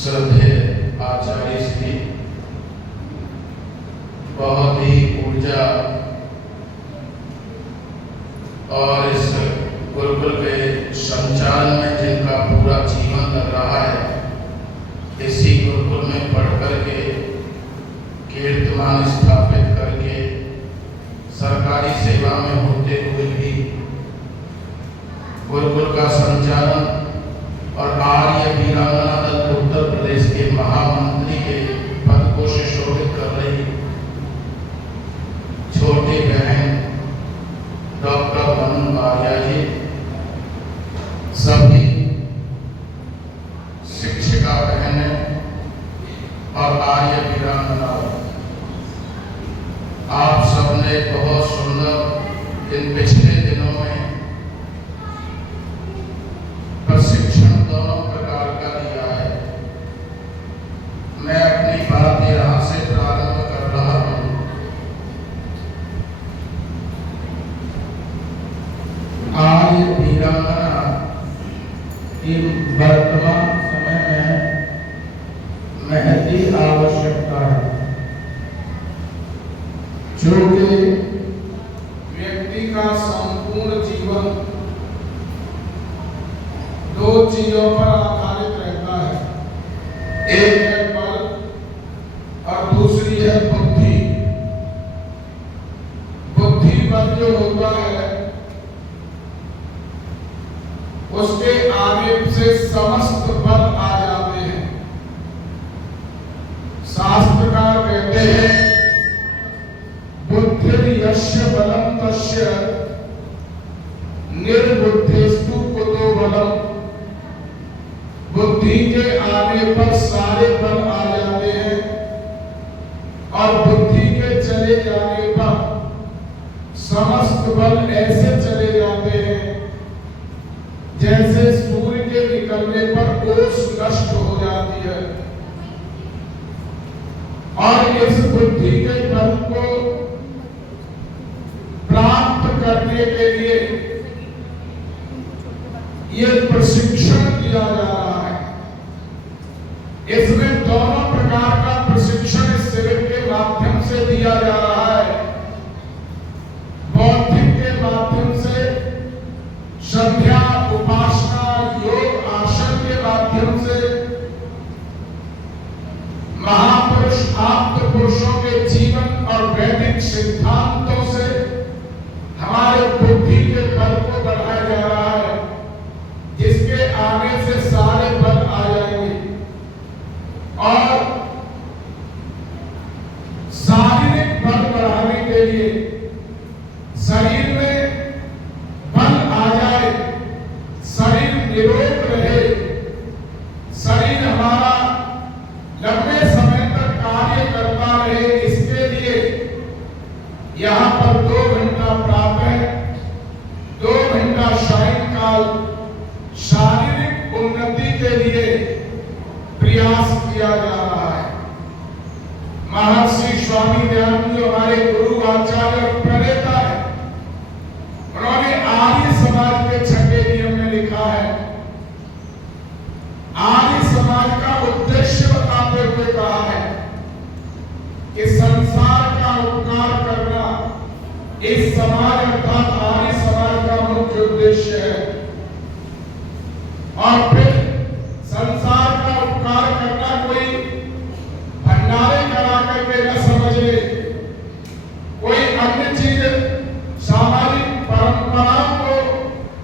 श्रद्धेय आचार्य श्री बहुत ही ऊर्जा और इस गुरुकुल के संचालन में जिनका पूरा जीवन लग रहा है, इसी गुरुकुल में पढ़ करके कीर्तिमान स्थापित करके सरकारी सेवा में होते हुए भी गुरुकुल का संचालन और आर्य वीरांगना दल उत्तर प्रदेश के महामंत्री के पद को सुशोभित कर रही छोटी बहन डॉक्टर मनु आर्या जी, सभी शिक्षिका बहनें और आर्य वीरांगना, आप सबने बहुत सुंदर इन पिछले दिनों में प्रशिक्षण दोनों प्रकार का दिया है। मैं अपनी बात यहाँ से प्रारंभ कर रहा हूँ। आर्य वीरांगना की वर्तमान समय में महती आवश्यकता है, जो कि व्यक्ति का संपूर्ण जीवन दो चीजों पर आधारित रहता है। एक है बल और दूसरी है बुद्धि। बुद्धि बल जो होता है उसके आने से समस्त बल आ जाते हैं। शास्त्रकार कहते हैं बुद्धि यस्य बलम तस्य निर्बुद्धिस्तु कुतो बलम। बुद्धि के आने पर सारे बल आ जाते हैं और बुद्धि के चले जाने पर समस्त बल ऐसे चले जाते हैं जैसे सूर्य के निकलने पर ओस नष्ट हो जाती है। और इस बुद्धि के बल को प्राप्त करने के लिए ये प्रशिक्षण दिया जा रहा है। इसमें दोनों प्रकार का प्रशिक्षण इस शिविर के माध्यम से दिया जा रहा है। बौद्धिक के माध्यम से श्रद्धा, उपासना, योग, आसन के माध्यम से महापुरुष आप्त पुरुषों के जीवन और वैदिक सिद्धांतों से हमारे बुद्धि के बल को बढ़ाया जा रहा है, जिसके आने से सारे बल आ जाएंगे। और शारीरिक बल बढ़ाने के लिए शरीर में बल आ जाए, शरीर निरोग रहे, शरीर हमारा लंबे समय तक कार्य करता रहे, इसके लिए यहाँ पर 2 घंटा प्रातः, 2 घंटा सायंकाल शारीरिक उन्नति के लिए प्रयास किया जा रहा है। महर्षि स्वामी दयानंद जो हमारे गुरु आचार्य और प्रणेता है, उन्होंने आर्य समाज के 6वें नियम में लिखा है, आर्य समाज का उद्देश्य बताते हुए कहा है कि संसार का उपकार करना इस समाज अर्थात आर्य समाज का मुख्य उद्देश्य है। और फिर संसार का उपकार करना कोई भंडारे करा करके न समझ ले, कोई अन्य चीज सामाजिक परंपराओं को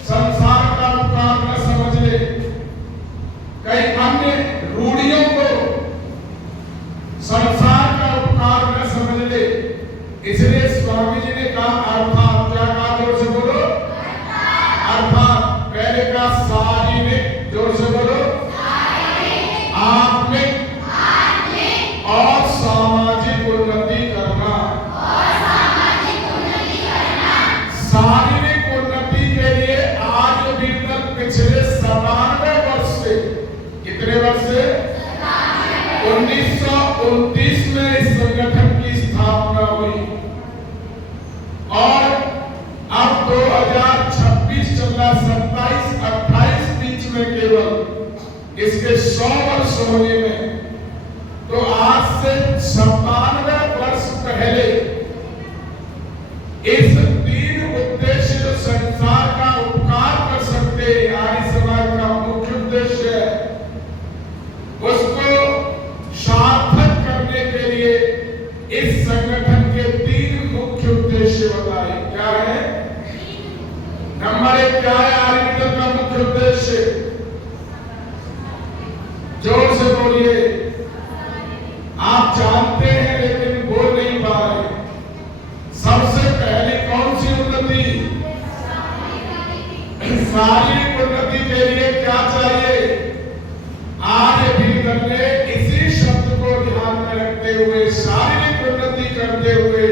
संसार का उपकार न समझ ले, कई अन्य रूढ़ियों को संसार का उपकार न समझ ले। इसलिए स्वामी जी ने कहा अर्थात, क्या कहा, जोर से बोलो, अर्थात पहले का शारीरिक, जोर से बोलो, आत्मिक और सामाजिक उन्नति करना। शारीरिक उन्नति के लिए आज भी तक पिछले 97 वर्ष से, कितने वर्ष से, 1929 में इस संगठन की स्थापना हुई और अब 2026 चल रहा, 27-28 बीच में केवल इसके 100 वर्ष होने में, तो आज से 97 वर्ष पहले इस 3 उद्देश्य जो संसार का उपकार कर सकते आर्य समाज का मुख्य उद्देश्य है, उसको सार्थक करने के लिए इस संगठन के 3 मुख्य उद्देश्य बताए। क्या है? नंबर 1 क्या है आर्य का मुख्य उद्देश्य? जोर से बोलिए। आप जानते हैं लेकिन बोल नहीं पा रहे। सबसे पहले कौन सी उन्नति? शारीरिक उन्नति के लिए क्या चाहिए? आर्य भीतर ने इसी शब्द को ध्यान में रखते हुए शारीरिक उन्नति करते हुए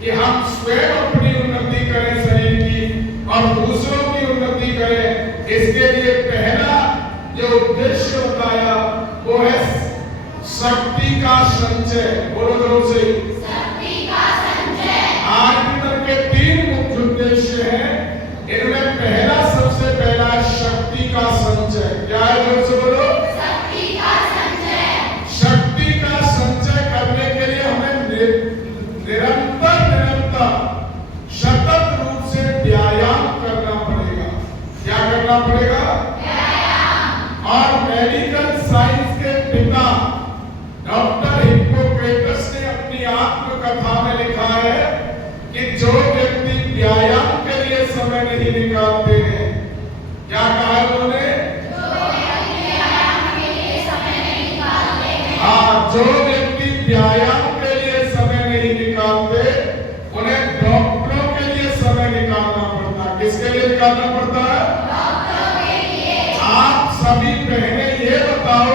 कि हम स्वयं अपनी उन्नति करें शरीर की और दूसरों की उन्नति करें, इसके लिए पहला जो उद्देश्य बताया वो है शक्ति का संचय। बोलो जोर से, शक्ति का संचय। आर्य के 3 मुख्य उद्देश्य हैं, इनमें पहला सबसे पहला शक्ति का संचय। क्या है? जोर से बोलो, शक्ति का संचय। शक्ति का संचय करने के लिए हमें निरंतर सतत रूप से व्यायाम करना पड़ेगा। क्या करना पड़ेगा? व्यायाम। और मेडिकल साइंस के पिता डॉक्टर हिप्पोक्रेटस ने अपनी आत्मकथा में लिखा है कि जो व्यक्ति व्यायाम के लिए समय नहीं निकालते हैं, क्या कहा है उन्होंने? जो व्यक्ति व्यायाम के लिए समय नहीं निकालते, उन्हें डॉक्टरों के लिए समय निकालना पड़ता है। किसके लिए निकालना पड़ता है? डॉक्टरों के लिए। आप सभी बहनें ये बताओ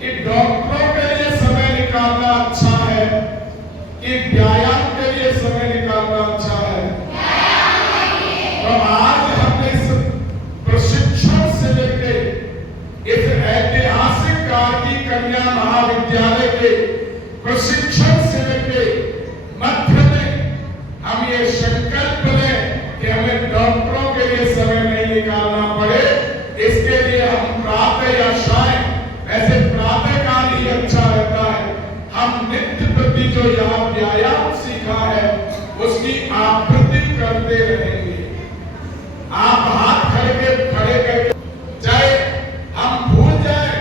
कि डॉक्टरों के लिए समय निकालना अच्छा है कि व्यायाम के लिए समय निकालना अच्छा है? तो आज हमने इस प्रशिक्षण शिविर के इस ऐतिहासिक कारगिल कन्या महाविद्यालय के प्रशिक्षण शिविर के मध्य में हम ये संकल्प लें कि हमें डॉक्टरों के लिए समय नहीं निकालना पड़े। इसके लिए हम प्रातः या शाम, ऐसे प्रातः काल ही अच्छा रहता है, हम नित्य प्रति जो यहाँ व्यायाम सीखा है उसकी आवृत्ति करते रहेंगे। आप हाथ खड़े करके चाहे हम भूल जाए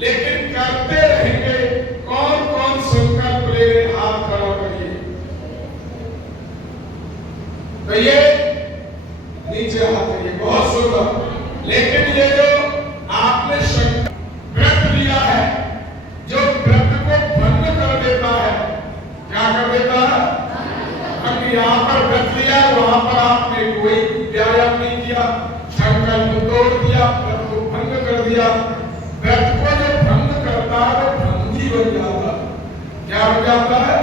लेकिन करते रहेंगे। कौन कौन संकल्प ले रहे? हाथ खड़ा करिए। तो ये नीचे हाथ करिए, बहुत सुंदर। लेकिन ये जो आपने व्रत लिया है, जो व्रत को भंग कर देता है, क्या कर देता है? अगर यहाँ पर व्रत लिया, वहां पर आपने कोई व्यायाम नहीं किया, संकल्प तोड़ दिया, व्रत को भंग कर दिया। व्रत को जो भंग करता है वो भंगी बन जाता है। क्या बन जाता है?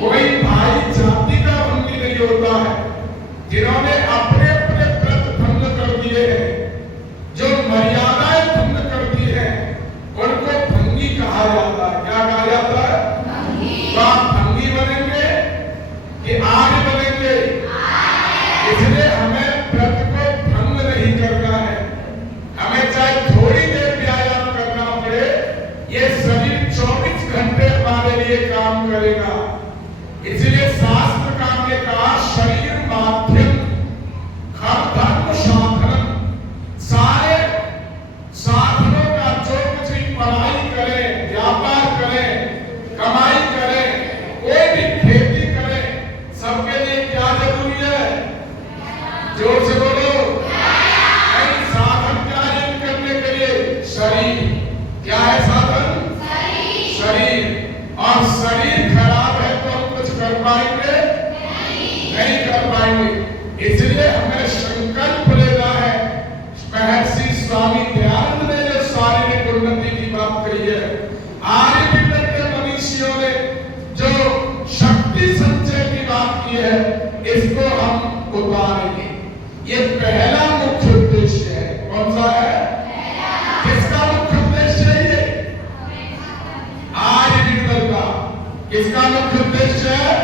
कोई भाई जाति का भंगी नहीं होता है। जिन्होंने अपने अपने व्रत भंग कर दिए हैं, जो मर्यादाएं भंग कर दी हैं, उनको भंगी कहा जाता है। क्या कहा जाता है? तो आप भंगी बनेंगे कि आर्य बनेंगे? इसलिए हमें व्रत को भंग नहीं करना है। हमें चाहे थोड़ी देर व्यायाम करना पड़े, ये शरीर 24 घंटे हमारे लिए काम करेगा। इसलिए शास्त्र का हमने कहा शरीर माध्यम धर्म साधन। सारे साधनों का जो कुछ भी पढ़ाई करें, व्यापार करें, कमाई करें, कोई भी खेती करें, सबके लिए क्या जरूरी है? जोर से बोलो। नहीं, साधन क्या है करने के लिए? शरीर। क्या है साधन? शरीर। और शरीर खराब है तो हम कुछ कर पाएंगे? नहीं कर पाएंगे। इसलिए हमें संकल्प लेना है। महर्षि स्वामी दयानंद ने जो शारीरिक उन्नति की बात कही है, आर्य के मनीषियों ने जो शक्ति संचय की बात की है, इसको हम उतारेंगे। ये पहला मुख्य उद्देश्य है। कौन सा है? किसका मुख्य उद्देश्य है ये? आर्य का। किसका मुख्य उद्देश्य है?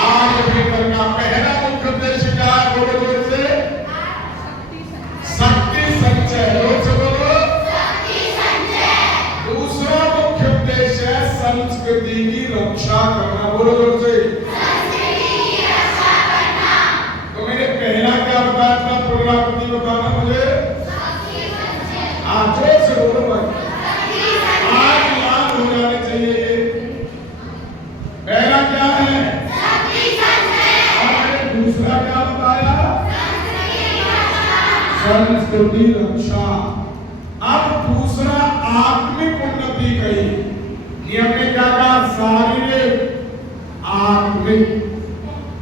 आर्य का पहला मुख्य उद्देश्य क्या है? बोलो जोर से। शक्ति संचय। जोर से बोलो। बोलो जोर से। तो मैंने पहला क्या बताया था, पुनरावृत्ति बताना मुझे। हाँ जोर से बोलो भाई, आज याद हो जाने चाहिए ये। पहला क्या है, और मैंने दूसरा क्या बताया, संस्कृति रक्षा। अब दूसरा आत्मिक उन्नति कही। नियम में क्या कहा, शारीरिक आत्मिक।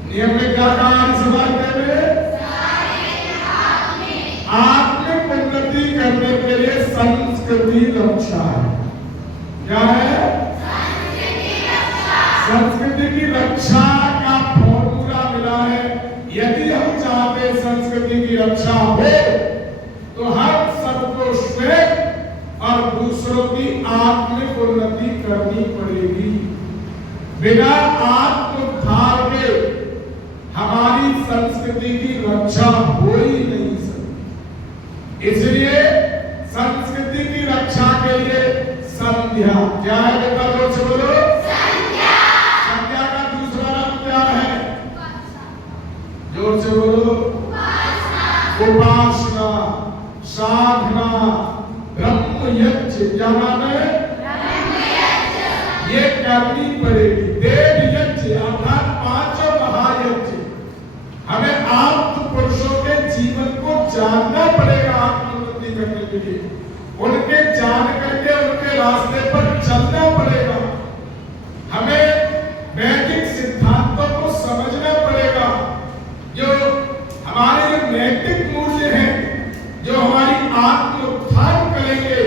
नियम में क्या कहा इस वाक्य में, आत्मिक उन्नति करने के लिए संस्कृति रक्षा है। क्या है, संस्कृति की रक्षा का फॉर्मूला मिला है। यदि हम चाहते हैं संस्कृति की रक्षा हो तो हम सबको स्वयं और दूसरों की आत्मिक उन्नति करनी पड़ेगी। बिना आत्मोद्धार के हमारी संस्कृति की रक्षा हो ही नहीं सकती। इसलिए संस्कृति की रक्षा के लिए संध्या, क्या है बेटा जोर से बोलो, संध्या का दूसरा नाम क्या है, जोर से बोलो, उपासना, साधना, ब्रह्म यज्ञ। क्या नाम है, ये करनी पड़ेगी। देव यज्ञ अर्थात पांचों महायज्ञ। हमें आत्म पुरुषों के जीवन को जानना पड़ेगा आत्मोन्नति करने के लिए। उनके जान करके उनके रास्ते पर चलना पड़ेगा। हमें वैदिक सिद्धांतों को समझना पड़ेगा। जो हमारे जो नैतिक मूल्य हैं, जो हमारी आत्म उत्थान करेंगे,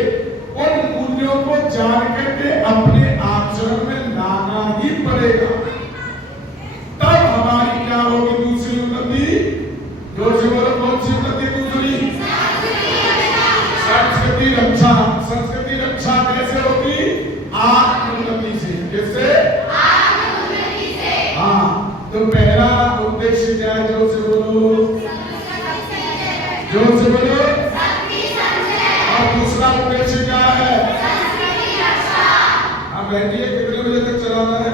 उन मूल्यों को जान करके अपने आचरण में लाना ही पड़ेगा। तब हमारी क्या होगी दूसरी उन्नति, जोर से बोलो, कौन सी उन्नति दूसरी, संस्कृति रक्षा। संस्कृति रक्षा कैसे होगी, आत्म उन्नति से। कैसे, हाँ। तो पहला उद्देश्य क्या है, जोर से बोलो, जोर से बोलो। और दूसरा उद्देश्य क्या है, अब बैठिए, कितने बजे तक चलाना है,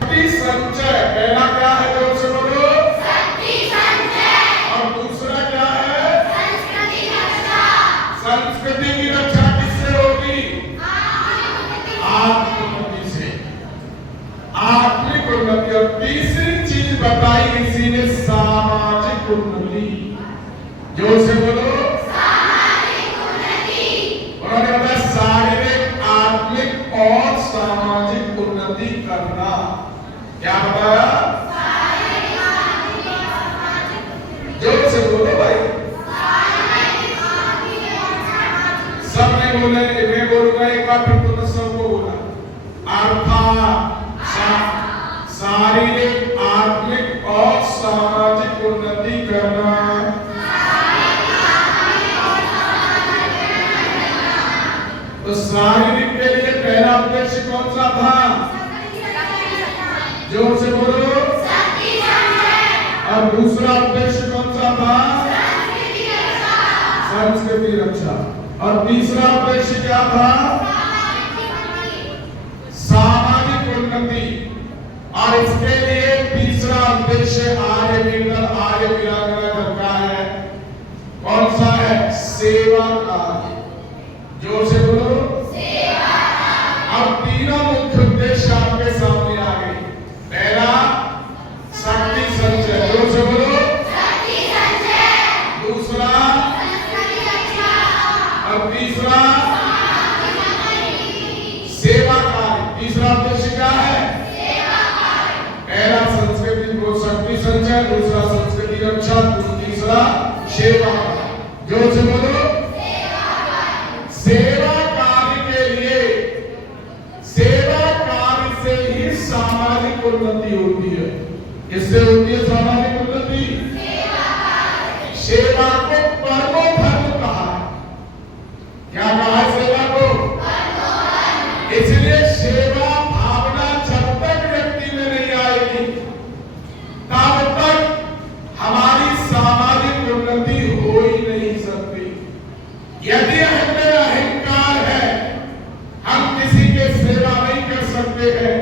शक्ति संचय। पहला क्या है, जोर से बोलो, शक्ति संचय। और दूसरा क्या है, संस्कृति रक्षा। संस्कृति की रक्षा किससे होगी, आत्मोन्नति से, आत्मिक उन्नति। और तीसरी चीज बताई इसी ने, सामाजिक उन्नति। जोर से बोलो, सामाजिक उन्नति। उन्होंने बताया शारीरिक, आत्मिक और सामाजिक उन्नति करना। क्या बताया, शारीरिक, आत्मिक और सामाजिक। जोर से बोलो भाई, शारीरिक, आत्मिक और सामाजिक। सबने बोले, मैं बोलूंगा एक बार फिर तुमने सबको बोला। अर्थात शारीरिक, आत्मिक और सामाजिक उन्नति करना। तो शारीरिक के लिए पहला उद्देश्य कौन सा था, जोर से बोलो, और दूसरा उद्देश्य कौन सा था, संस्कृति रक्षा। और तीसरा उद्देश्य क्या था, सामाजिक उन्नति। और इसके लिए तीसरा उद्देश्य आर्य मिलन, आर्य विरागना का है। कौन सा है, सेवा कार्य। जोर से बोलो, सेवा। अब तीनों मुख्य उद्देश्य आपके सामने आ गए। पहला शक्ति संचय, जोर से बोलो, शक्ति संचय। दूसरा संस्कृति रक्षा। और तीसरा सेवा कार्य। तीसरा उद्देश्य क्या है, सेवा कार्य। पहला संस्कृति को शक्ति संचय, दूसरा संस्कृति रक्षा, तीसरा सेवा कार्य। जोर से बोलो, सेवा कार्य के लिए, सेवा कार्य से ही सामाजिक उन्नति होती है। किससे होती है सामाजिक उन्नति, सेवा कार्य। सेवा को परमो धर्म कहा है। क्या कहा है सेवा को, परमो धर्म। इसलिए सेवा भावना जब तक व्यक्ति में नहीं आएगी तब तक हमारी सामाजिक उन्नति हो ही नहीं सकती। यदि हमें अहंकार है, हम किसी के सेवा नहीं कर सकते हैं।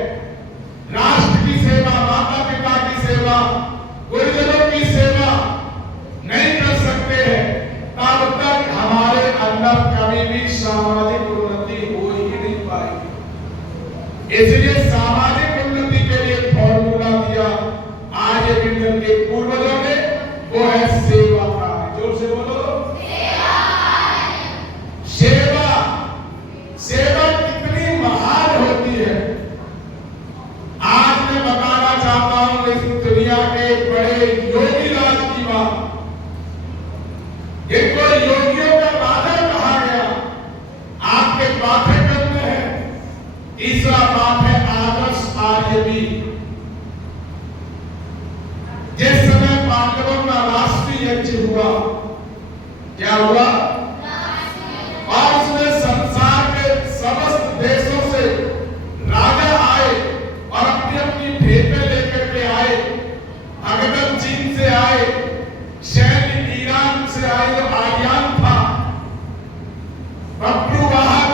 बबलू वाहन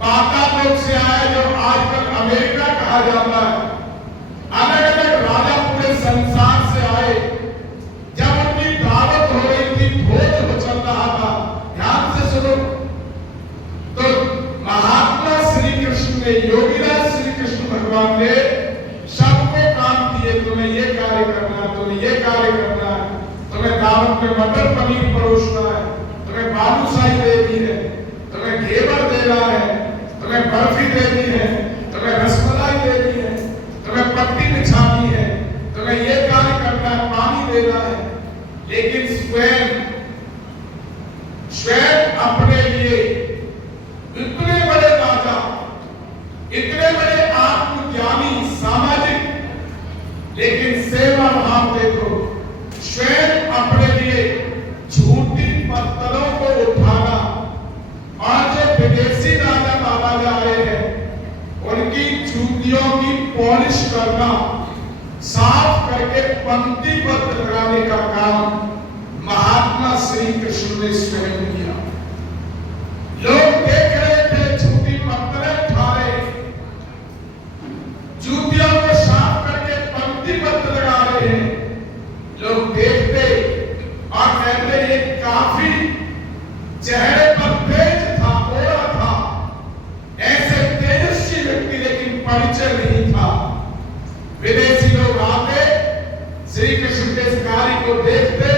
पातालोक से आया, जो आजकल अमेरिका कहा जाता है। अलग अलग राजा पूरे संसार से आए। जब उनकी दावत हो रही थी, भोज हो चल रहा था, ध्यान से सुनो, तो महात्मा श्री कृष्ण ने, योगीराज श्री कृष्ण भगवान ने सबको काम दिए, तुम्हें ये कार्य करना है, तुम्हें ये कार्य करना है, तुम्हें दावत में मटर पनीर परोसना है, तुम्हें बालूशाही देनी है, तुम्हें घेवर देना है, तुम्हें बर्फी देनी है, तुम्हें रसमलाई देनी है, तुम्हें पट्टी बिछानी है, तुम्हें ये कार्य करना है, पानी देना है। लेकिन स्वयं अपने लिए इतने बड़े राजा, इतने बड़े आत्मज्ञानी, सामाजिक, लेकिन सेवा भाव देखो, स्वयं अपने लिए झूठी पत्थरों को उठाना, और जो विदेशी राजा महाराजा आए हैं उनकी जूतियों की पॉलिश करना, साफ करके पंक्तिबद्ध लगाने का काम महात्मा श्री कृष्ण ने स्वयं किया। लोग देख रहे थे, झूठी पत्थरें उठा रहे, जूतियों को साफ करके पंक्तिबद्ध लगा रहे हैं। लोग देखते और कहते ये काफी चेहरे पर तेज था, ओरा था, ऐसे तेजस्वी व्यक्ति, लेकिन परिचय नहीं था। विदेशी लोग आते, श्री कृष्ण के इस कार्य को देखते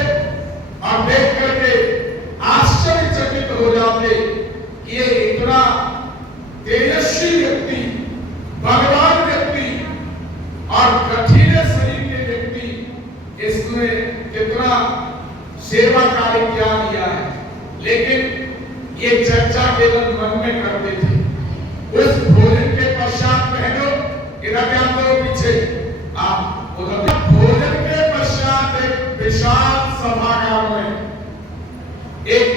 और देख करके आश्चर्यचकित हो जाते कि ये इतना तेजस्वी व्यक्ति, भगवान व्यक्ति और कठिन शरीर के व्यक्ति, इसने कितना सेवा कार्य किया लिया है। लेकिन ये चर्चा केवल मन में करते थे। उस भोजन के पश्चात बहनों, इधर ध्यान दो, पीछे आप उधर। भोजन के पश्चात एक विशाल सभागार में एक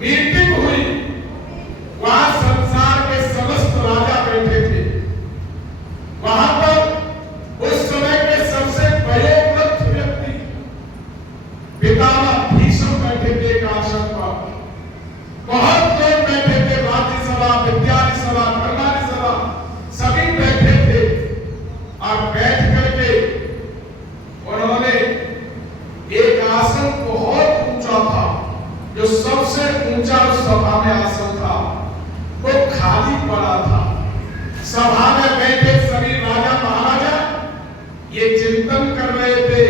मीटिंग हुई। वहां संसार के समस्त राजा बैठे थे। वहां पर उस समय के सबसे वयोवृद्ध व्यक्ति पितामह भीष्म बैठे थे एक आसन पर। बहुत लोग बैठे थे, राज्यसभा, विद्यालय सभा, धर्मालय सभा, सभी बैठे थे। और बैठ करके उन्होंने एक आसन बहुत ऊंचा था, जो सबसे ऊंचा उस सभा में आसन था, वो खाली पड़ा था। सभा में बैठे सभी राजा महाराजा ये चिंतन कर रहे थे,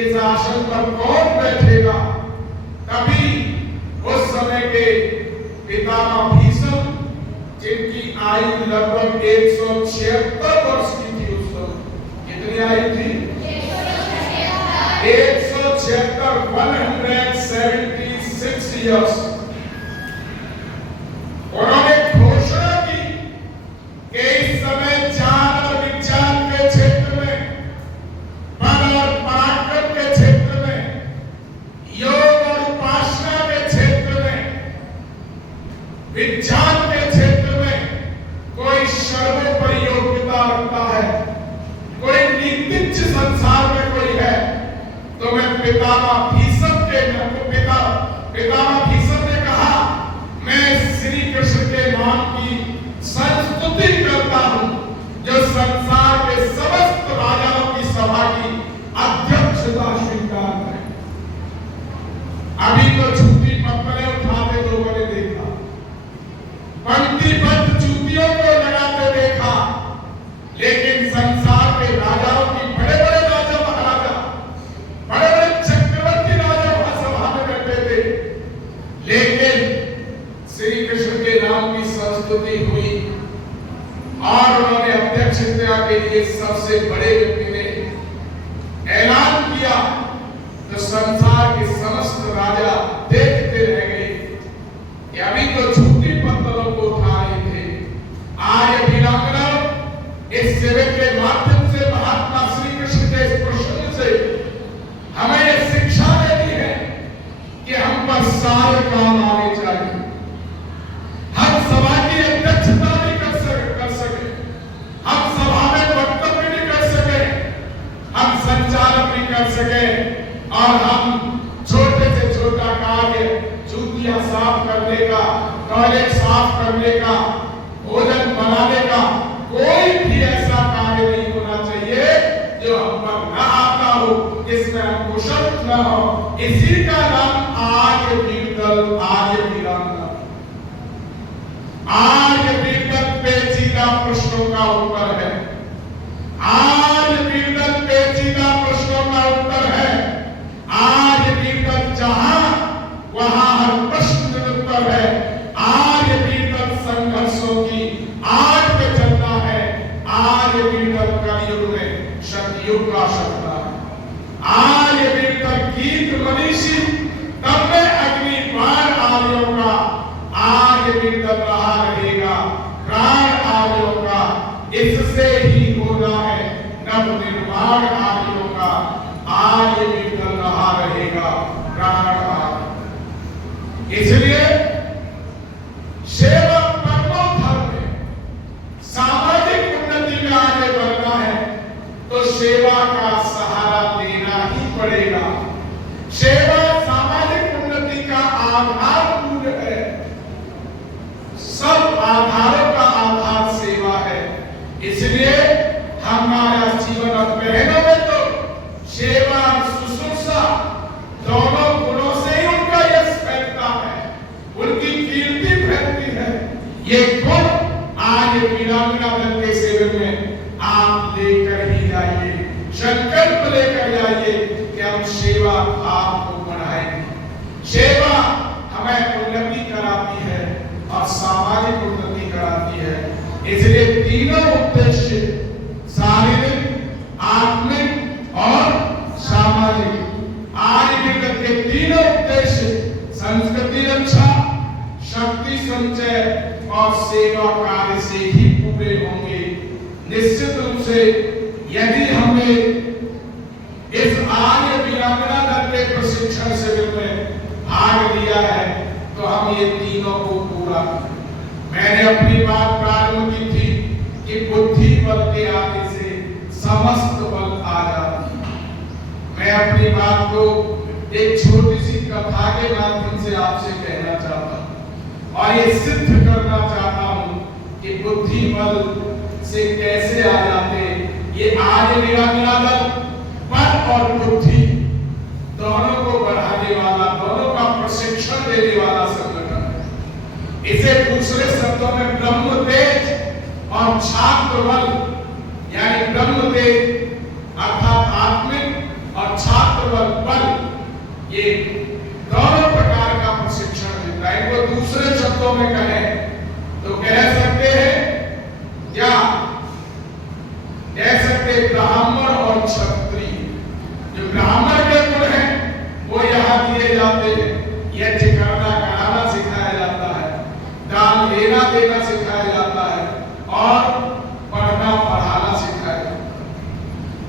इस आसन पर कौन बैठेगा। तभी उस समय के पितामह भीष्म, जिनकी आयु लगभग 176 वर्ष की थी, उस समय कितनी आयु थी? 176, 176 इयर्स। उन्होंने घोषणा की कि इस समय ज्ञान और विज्ञान के क्षेत्र में, बल और पराक्रम के क्षेत्र में, योग और उपासना के क्षेत्र में, विज्ञान के क्षेत्र में कोई सर्वोपरि योग्यता रखता है, कोई नीतिज्ञ संसार में कोई है, तो मैं पितामह भीष्म के पितामह भीष्म ने कहा, मैं श्री कृष्ण के नाम की संस्तुति करता हूं, जो संसार के समस्त राजाओं की सभा की अध्यक्षता स्वीकार है। अभी तो झूठी पत्थरें उठाते लोगों ने देखा, पंक्तिबद्ध जूतियों को लगाते देखा, लेकिन संसार के राजाओं की, बड़े बड़े राजा महाराजा, बड़े बड़े चक्रवर्ती राजा वहां सभा में बैठे थे, लेकिन श्री कृष्ण के नाम की संस्तुति हुई और उन्होंने अध्यक्षता के लिए सबसे बड़े व्यक्ति ने ऐलान किया, तो संसार के समस्त राजा देखते रह गए कि अभी तो झूठी पत्थरों को उठा रहे थे। आज वीरांगना इस सेवक के माध्यम से, महात्मा श्री कृष्ण के इस प्रसंग से हमें यह शिक्षा देनी है कि हम पर सारे काम आने चाहिए। हम सभा की अध्यक्षता नहीं कर सके, हम सभा में वक्तव्य नहीं कर सके, हम संचालन नहीं कर सके, और हम छोटे से छोटा कार्य, जूतियां साफ करने का, टॉयलेट साफ करने का, भोजन बनाने का कोई भी ऐसा कार्य नहीं होना चाहिए जो हम पर न आता हो, जिसमें हम कुशल न हो। इसी का नाम आर्य वीरदल, आर्य वीरांगना। आर्य वीरदल पेचीदा प्रश्नों का उत्तर है। आर्य वीरदल पेचीदा प्रश्नों का उत्तर है। आर्य वीरदल जहां वहां हर प्रश्न उत्तर है। आर्य वीरदल संघर्षों की आग पे चलता है। आर्य वीरदल कलयुग में सतयुग का सत्ता है। आर्य वीरदल गीत मनीषी तब में अग्नि बाण आर्यों का। आर्य वीरदल रहा रहेगा प्राण आर्यों का। इससे ही होना है नव निर्माण आर्यों का। आर्य वीरदल रहा रहेगा प्राण आर्य। इसलिए सेवा परमो धर्म है। सामाजिक उन्नति में आगे बढ़ना है तो सेवा का सहारा लेना ही पड़ेगा। सेवा सामाजिक उन्नति का आधारभूत है। सब आधारों का आधार सेवा है। इसलिए हमारा जीवन और बहनों में तो सेवा और शुश्रूषा दोनों गुणों से ही उनका यश फैलता है, उनकी कीर्ति फैलती है। ये गुण आज वीरांगना दल के सेवन में आप लेकर ही जाइए, संकल्प लेकर जाइए कि हम सेवा भाव को बढ़ाएंगे। सेवा हमें उन्नति कराती है और सामाजिक उन्नति कराती है। इसलिए तीनों उद्देश्य शारीरिक, आत्मिक और सामाजिक, आर्य के तीनों उद्देश्य संस्कृति रक्षा, शक्ति संचय और सेवा कार्य से ही पूरे होंगे। निश्चित रूप से यदि हमने इस आर्य वीरांगना दल के प्रशिक्षण शिविर में भाग लिया है तो हम ये तीनों को पूरा। मैंने अपनी बात प्रारंभ की थी कि बुद्धि बल के आने से समस्त बल आ जाती है। मैं अपनी बात को एक छोटी सी कथा के माध्यम से आपसे कहना चाहता हूँ और ये सिद्ध करना चाहता हूँ कि बुद्धि बल से कैसे आ जाते। ये आर्य वीरांगना दल बल और बुद्धि दोनों को बढ़ाने वाला, दोनों का प्रशिक्षण देने वाला संगठन है। इसे दूसरे शब्दों में ब्रह्म तेज और छात्र बल, यानी ब्रह्म तेज अर्थात आत्मिक और छात्र बल, ये दोनों प्रकार का प्रशिक्षण देता है। इनको दूसरे शब्दों में कहें तो कह सकते हैं या कह सकते ब्राह्मण और क्षत्रिय। जो ब्राह्मण के गुण हैं वो यहाँ दिए जाते हैं। यज्ञ करना कराना सिखाया जाता है, दान लेना देना सिखाया जाता है और पढ़ना पढ़ाना सिखाया जाता है।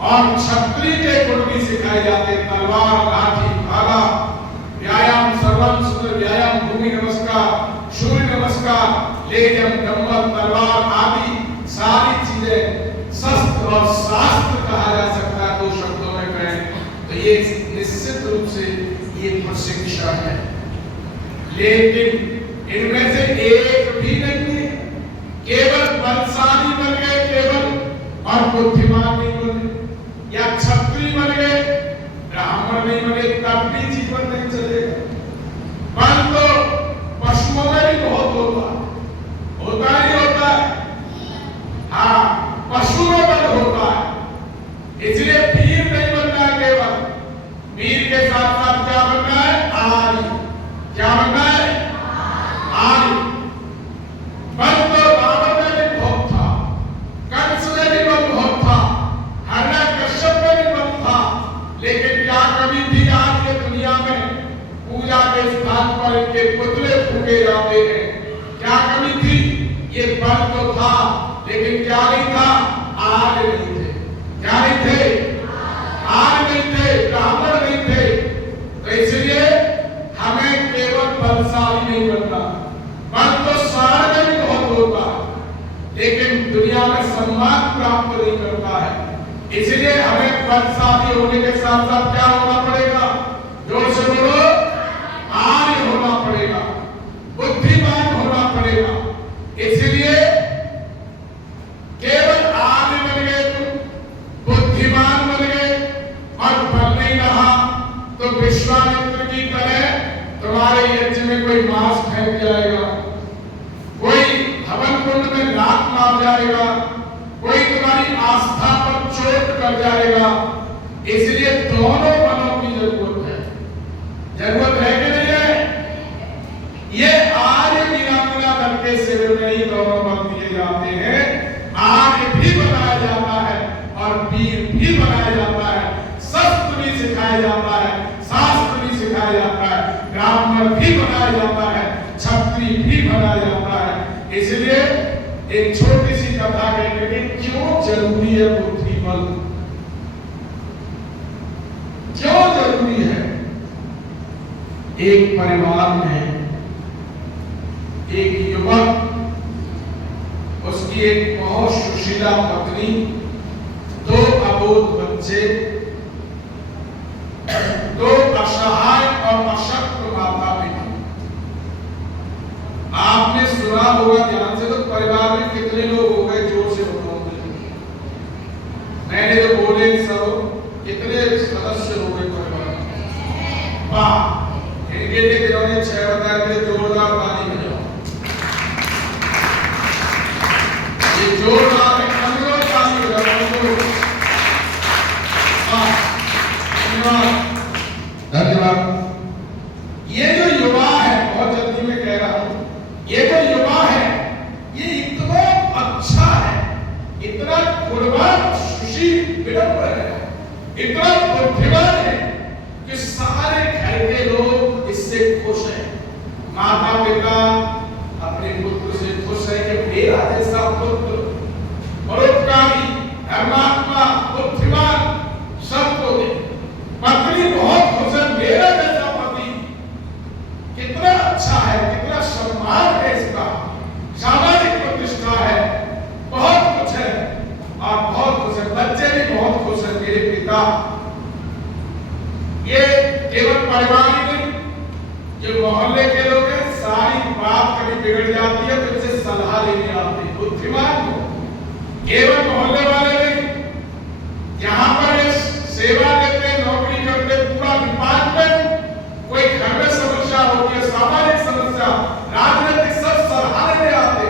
और क्षत्रिय के गुण भी सिखाए जाते हैं, तलवार, लाठी, भाला, व्यायाम, सर्वम सूत्र व्यायाम, भूमि नमस्कार, सूर्य नमस्कार, लेजम, डंबल, तलवार आदि सारी चीजें शस्त्र और शास्त्र कहा जा सकता है। दो शब्दों में कहें तो ये निश्चित रूप से ये प्रशिक्षण है। लेकिन इनमें से एक भी नहीं है केवल बलशाली बन गए केवल और बुद्धिमान नहीं बने या क्षत्रिय बन गए ब्राह्मण नहीं बने तब भी जीवन नहीं चलेगा। बल तो पशुओं में भी बहुत होता ही होता है। हाँ, पशु में बल होता है। इसलिए वीर नहीं बनना है केवल, वीर के साथ साथ क्या बनना है? आर्य। क्या बनना है? आर्य। बल तो रावण में भी बहुत था, कंस में भी बल बहुत था, हिरण्यकश्यप में भी बल था। लेकिन क्या कभी थी आज के दुनिया में पूजा के स्थान पर इनके पुतले फूके जाते हैं? क्या कभी थी? ये बल तो था लेकिन क्या नहीं था? आर्य नहीं थे। क्या नहीं थे? आर्य नहीं थे, ब्राह्मण नहीं थे। तो इसलिए हमें केवल बलशाली नहीं बनना। बल तो शहर में भी बहुत होता है लेकिन दुनिया में सम्मान प्राप्त नहीं करता है। इसलिए हमें बलशाली होने के साथ साथ क्या होना पड़ेगा? जोर से बोलो, आर्य होना पड़ेगा, बुद्धिमान होना घास फेंक जाएगा, कोई हवन कुंड में लात मार जाएगा, कोई तुम्हारी आस्था पर चोट कर जाएगा। इसलिए दोनों बलों की जरूरत है। जरूरत है कि नहीं है? ये आज वीरांगना दल के शिविर में ही दोनों बल दिए जाते हैं। आग भी बनाया जाता है और वीर भी बनाया जाता है, शस्त्र भी सिखाया जाता है, शास्त्र भी सिखाया जाता है, ब्राह्मण भी बनाया जाता है, क्षत्रिय भी बनाया जाता है। इसलिए एक छोटी सी कथा कहने में क्यों जरूरी है बुद्धि बल, क्यों जरूरी है? एक परिवार में एक युवक, उसकी एक बहुत सुशीला पत्नी, 2 अबोध बच्चे, 2 असहाय और अशक्त माता पिता। आपने सुना होगा ध्यान से, तो परिवार में कितने लोग हो गए? जोर से बताओगे। मैंने जो बोले सब, कितने सदस्य हो गए परिवार में? 5। इनके लिए जिन्होंने 6 बताया, मुझे जोरदार ताली बजाओ। ये जोरदार है, धन्यवाद। ये जो युवा है, बहुत जल्दी मैं कह रहा हूं, ये जो युवा है ये इतना अच्छा है, इतना गुणवान, सुशील, विनम्र है, इतना बुद्धिमान है कि सारे घर के लोग इससे खुश हैं। माता पिता अपने पुत्र से खुश है कि मेरा जैसा पुत्र परोपकारी, धर्मात्मा, बुद्धिमान, सबको दे। पत्नी बहुत खुश है, मेरा जैसा पति कितना अच्छा है, कितना सम्मान है इसका, सामाजिक प्रतिष्ठा है, बहुत कुछ है और बहुत खुश है। बच्चे भी बहुत खुश है, मेरे पिता। ये केवल परिवार ही नहीं, जो मोहल्ले के लोग हैं, सारी बात कभी बिगड़ जाती है तो इनसे सलाह लेने आते हैं। बुद्धिमान को केवल मोहल्ले वाले नहीं, यहाँ पर सेवा देते, नौकरी करते, पूरा डिपार्टमेंट, कोई घर में समस्या होती है, सामाजिक समस्या, राजनीतिक, सब सलाह लेने आते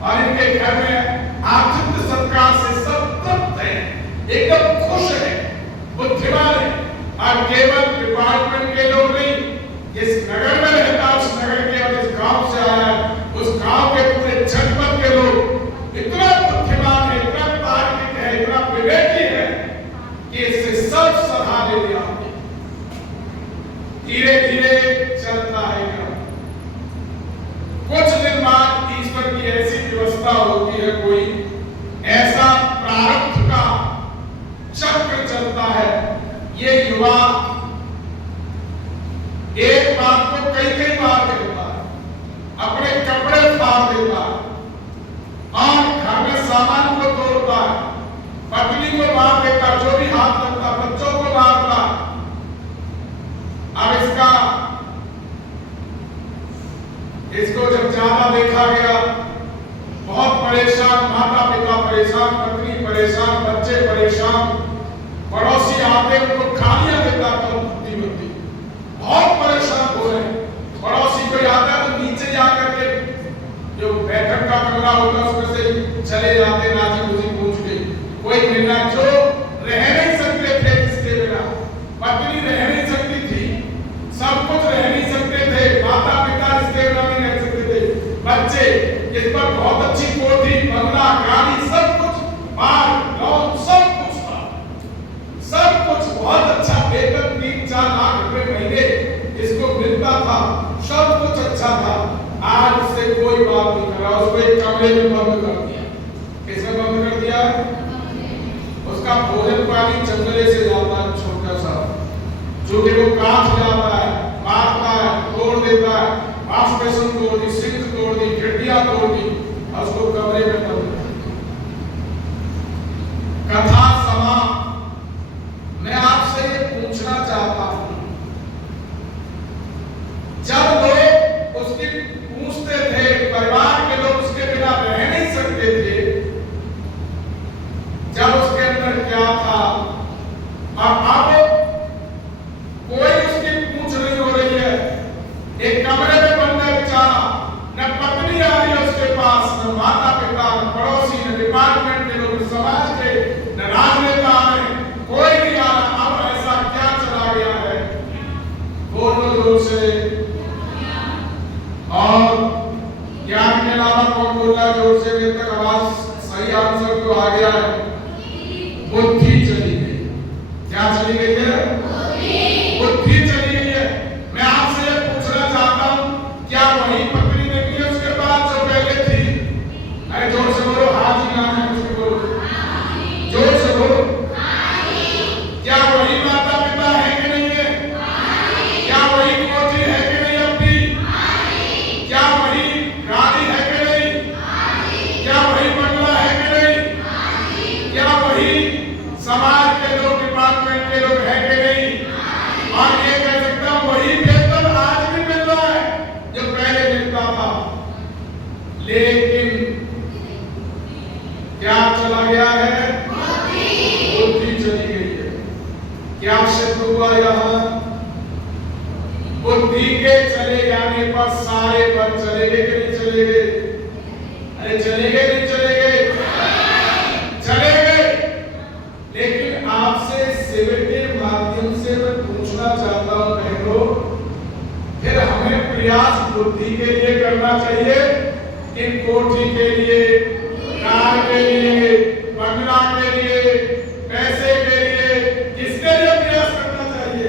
और इनके घर में आतिथ्य सत्कार से सब तृप्त है, एकदम खुश है, बुद्धिमान है। और केवल डिपार्टमेंट के लोग नहीं, जिस नगर में रहता, उस नगर के और जिस गांव से आया है, उस गांव के पूरे जनपद के लोग इतना बुद्धिमान है, इतना तार्किक है, इतना विवेकी है कि इससे सब सलाह लेने आते। धीरे धीरे चलता है क्रम। कुछ दिन बाद ईश्वर की ऐसी व्यवस्था होती है, कोई ऐसा प्रारब्ध का चक्र चलता है। ये युवा एक बात को कई बार कहता है, अपने कपड़े फाड़ देता है और घर में सामान को तोड़ता है, पत्नी को मार देता, जो भी हाथ लगता, बच्चों को मारता। अब इसको जब ज्यादा देखा गया, बहुत परेशान, माता पिता परेशान, पत्नी परेशान, बच्चे परेशान, पड़ोसी आते उनको गालियां देता था, बुद्धिमती, बहुत परेशान हो रहे। पड़ोसी कोई आता तो नीचे जाकर के जो बैठक का कमरा होता उसमें से चले जाते, नाची खुशी पूछ के। कोई निर्णय जो रह नहीं सकते थे जिसके बिना, पत्नी रह नहीं सकती थी, सब कुछ रह नहीं सकते थे, माता पिता इसके बिना नहीं रह सकते थे, बच्चे इस पर बहुत अच्छी कोठी, बंगला, गाड़ी, सब कुछ, बार लॉन, सब कुछ था, सब कुछ बहुत अच्छा, वेतन 3-4 लाख रुपए महीने इसको मिलता था, सब कुछ अच्छा था। आज उससे कोई बात नहीं कर रहा, उसको एक कमरे में बंद कर दिया। किसमें बंद कर दिया? उसका भोजन पानी जंगले से जाता है, छोटा सा, जो कि वो काट जाता है, मारता है, तोड़ देता है, वाश बेसिन तोड़ दी, सिंक तोड़ दी, खिड़कियां तोड़ दी और उसको कमरे में बंद कर दिया। कथा समाप्त। मैं आपसे ये पूछना चाहता हूं, जब लोग उसकी पूछते थे, परिवार के लोग उसके बिना रह नहीं सकते थे, जब उसके अंदर क्या था, और अब कोई उसकी पूछ नहीं हो रही है, एक कमरे में बंद है, और ज्ञान के अलावा कौन बोल रहा है जोर से? मेरे तक आवाज, सही आंसर तो आ गया है, बुद्धि चली गई। क्या चली गई है? बुद्धि चली गई है। मैं आपसे ये पूछना चाहता हूं, क्या वही पत्नी नहीं है उसके बाद जो पहले थी? अरे जोर से बोलो, हाँ जी ना है, कुछ बोलो, जोर से बोलो। क्या वही माता पिता है कि नहीं है? क्या वही कोठी है कि नहीं अपनी? क्या वही गाड़ी है कि नहीं? क्या वही बंगला है कि नहीं? क्या वही समाज के लोग, डिपार्टमेंट के लोग है कि नहीं? और ये कह सकता हूं वही वेतन आज भी मिल रहा है जो पहले मिलता था। लेकिन क्या चला गया है? बुद्धि चली गई है। क्या शब्द हुआ यहां? बुद्धि के चले जाने पर सारे पर चले गए कि नहीं चले गए? अरे चले गए नहीं चले गए? चले गए। लेकिन आपसे शिविर के माध्यम से मैं पूछना चाहता हूं बहनों, फिर हमें प्रयास बुद्धि के लिए करना चाहिए कि कोठी के लिए, कार के लिए, बंगला के लिए, पैसे के लिए? किसके लिए प्रयास करना चाहिए?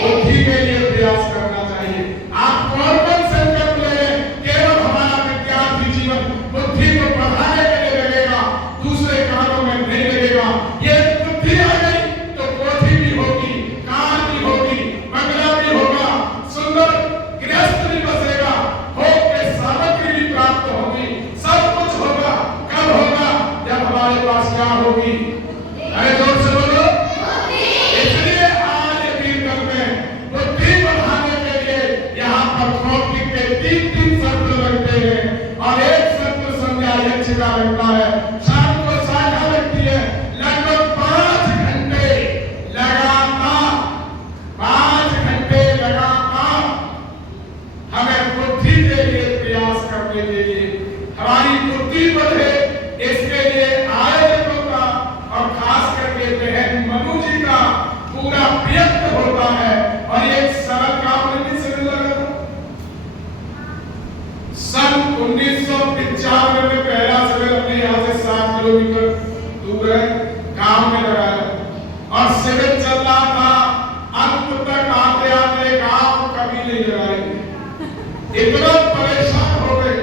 बुद्धि के लिए प्रयास करना चाहिए। आप कौन कौन संकल्प ले? केवल हमारा विद्यार्थी जीवन बुद्धि को बढ़ाने के लिए लगेगा, दूसरे कामों में नहीं लगेगा। ये बुद्धि आ गई तो कोठी भी होगी, कार भी होगी, बंगला भी होगा, सुंदर गृहस्थ भी बसेगा, भोग के सामग्री भी प्राप्त होगी, सब कुछ होगा। कब होगा? जब हमारे पास क्या होगी? अरे जोर से बोलो। इसलिए आज दीनगढ़ में बुद्धि बढ़ाने के लिए यहाँ पर मौखिक के 3 सत्र लगते हैं और एक सत्र संध्या यक्षिका लगता है, शाम को शाखा लगती है। लगभग 5 घंटे लगातार, 5 घंटे लगातार हमें बुद्धि के लिए प्रयास करने के लिए, हमारी बुद्धि बढ़े, इसके लिए आयोजकों का और खास करके बहन मनु जी का पूरा प्रयत्न होता है। और एक सरल काम नहीं से लगा था। सन 1995 में पहला शिविर अपने यहाँ से 7 किलोमीटर दूर है गांव में लगाया और शिविर चल रहा था। अंत तक आते आते गांव कभी नहीं लगाएंगे, इतना परेशान हो गए।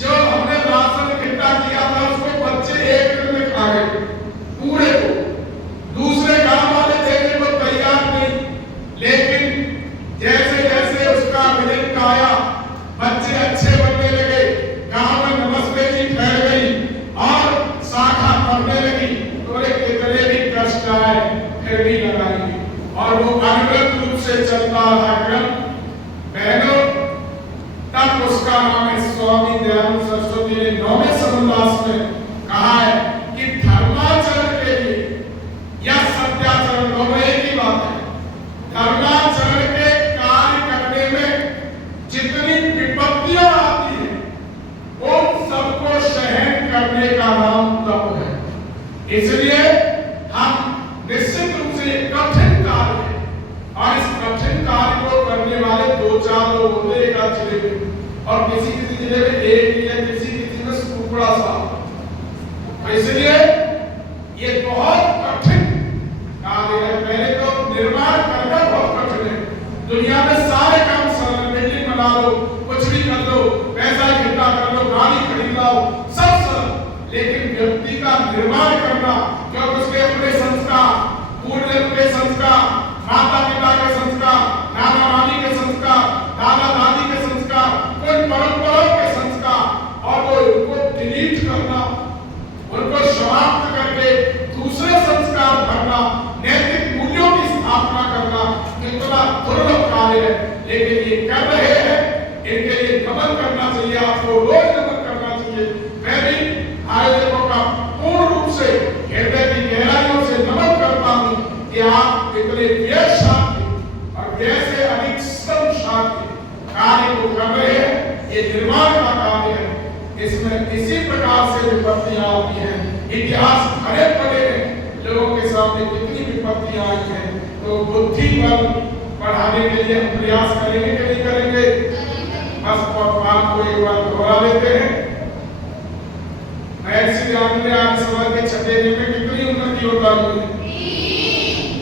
जो हमने राशन इकट्ठा किया था उसको बच्चे 1 दिन में खा गए पूरे को। दूसरे गांव वाले देने को तैयार नहीं, लेकिन जैसे जैसे उसका विजन आया, बच्चे अच्छे बनने लगे, गांव में नमस्ते जी फैल गई और शाखा बढ़ने लगी। तो कितने भी कष्ट आए फिर भी लगाएंगे और वो अविरत रूप से चलता रहा क्रम। बहनों, तब उसका नाम है स्वामी दयानंद सरस्वती ने 9वें समुदास में कहा है कि धर्माचरण के लिए या सत्याचरण दोनों एक ही बात है। धर्माचरण के कार्य करने में जितनी विपत्तियां आती है उन सबको सहन करने का नाम तप है। इसलिए हम निश्चित रूप से कठिन कार्य है और इस कठिन कार्य को करने वाले 2-4 लोग होते हैं एक जिले में, और किसी किसी जिले में एक या किसी में टुकड़ा सा। इसलिए ये बहुत कठिन कार्य है। पहले तो निर्माण करना बहुत कठिन है। दुनिया में सारे काम सरल, बिल्डिंग बना लो, कुछ भी कर लो, पैसा इकट्ठा कर लो, गाड़ी खरीद लो, सब सरल। लेकिन व्यक्ति का निर्माण करना, क्योंकि उसके अपने संस्कार, पूर्वजों के संस्कार, माता पिता के संस्कार, नाना नानी के संस्कार, दादा दादी के संस्कार, कोई परंपराओं के संस्कार, और वो उनको डिलीट करना, उनको समाप्त करके दूसरे संस्कार भरना, नैतिक मूल्यों की स्थापना करना कितना दुर्लभ कार्य है। लेकिन ये कर रहे हैं, इनके लिए नमन करना चाहिए, आपको रोज नमन करना चाहिए। मैं भी आयोजकों का पूर्ण रूप से हृदय की गहराइयों से नमन करता हूं कि आप इतने व्यय शांति और व्यय से अधिक शांति कार्य को कर रहे हैं। ये निर्माण का कार्य है, इसमें इसी प्रकार से विपत्तियां आती हैं। इतिहास भरे पड़े हैं, लोगों के सामने कितनी विपत्तियां आई हैं। तो बुद्धि बल बढ़ाने के लिए हम प्रयास करेंगे कि नहीं करेंगे? देने में कितनी उन्नति होता है?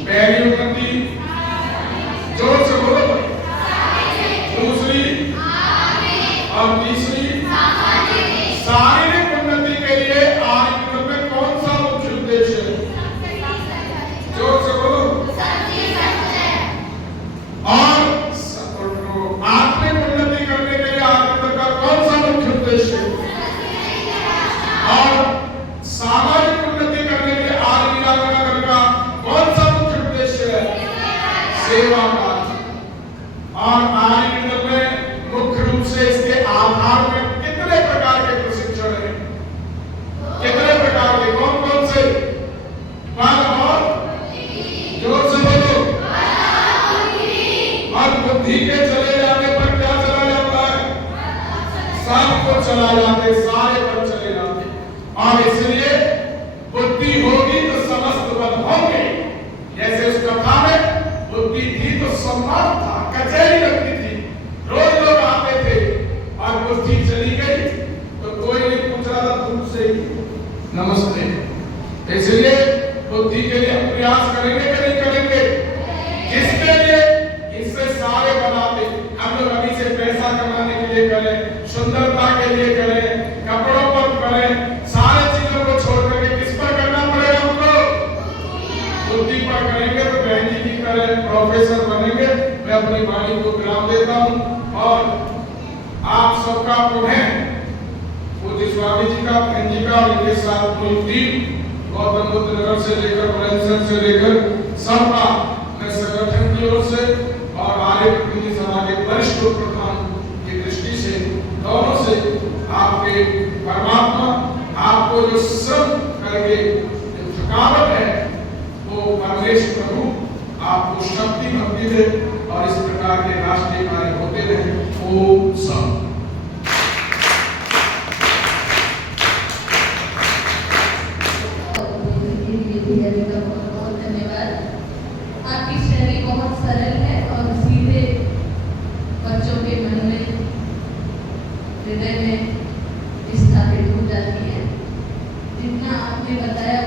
पहली उन्नति जोर से बोलो, दूसरी और तीसरी शारीरिक उन्नति के लिए आर्य में कौन सा मुख्य उद्देश्य है? जोर से बोलो। और आत्मिक उन्नति करने के लिए आर्य का कौन सा मुख्य उद्देश्य है? और सामाजिक उन्नति करने के लिए आर्य का कौन सा मुख्य उद्देश्य है? सेवा का। और आर्य में मुख्य रूप से इसके आधार में कितने प्रकार के प्रशिक्षण हैं? कितने प्रकार के? कौन कौन से? बल और जोर से बोलो। और बुद्धि के चले जाने पर क्या चला जाता है? सब को चला जाते, सारे पर चले जाते। और इसलिए बुद्धि होगी तो समस्त बल होंगे। जैसे उस कथा में बुद्धि थी तो सम्मान था, कचहरी लगती थी, रोज लोग आते थे। और बुद्धि चली गई तो कोई नहीं पूछ रहा था तुमसे नमस्ते। इसलिए बुद्धि के लिए हम प्रयास करेंगे कि नहीं करेंगे? किसके लिए? इससे सारे बनाते। हम लोग अभी से पैसा कमाने के लिए करें, सुंदरता के लिए करें, कपड़ों पर करें, सारे चीजों को छोड़ करके किस पर करना पड़ेगा हमको? बुद्धि पर करेंगे तो बहन जी भी करें, प्रोफेसर बनेंगे। मैं अपनी वाणी को विराम देता हूँ और आप सबका पुनः पूज्य स्वामी जी का, बहन जी का और इनके साथ पूरी टीम गौतम बुद्ध नगर से लेकर बुलंदशहर से लेकर सबका मैं संगठन की ओर से और आर्य प्रतिनिधि सभा के वरिष्ठ प्रधान की दृष्टि से दोनों से आपके परमात्मा आपको जो श्रम करके जो थकावट है वो परमेश प्रभु आपको शक्ति भक्ति दे और इस प्रकार के राष्ट्रीय कार्य होते रहे। ओम शांति। बहुत धन्यवाद। आपकी शैली बहुत सरल है और सीधे बच्चों के मन में, हृदय में स्थापित हो जाती है। जितना आपने बताया